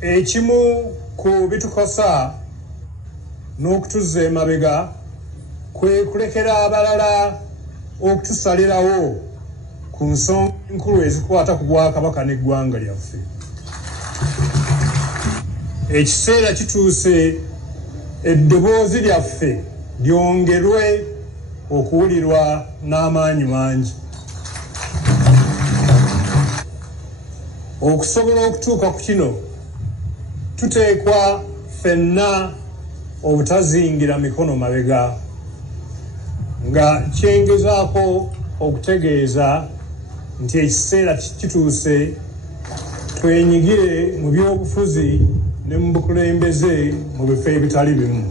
Ekimu ku bitukosa n'okutuzza emabega kwe kulekera abalala okutusalirawo ku nsonga enkulu ezikwata ku Bwakabaka n'eggwanga lyaffe. Ekiseera kituuse eddoboozi lyaffe lyongerwe okuwulirwa n'amaanyi mangi. Okusobola okutuuka ku kino, tuteekwa ffenna obutazingira mikono mabega, nga kyengezaako okutegeeza nti ekiseera kituuse twenyigire mu byobufuzi ne mu bukulembeze mu bifo ebitali bimu.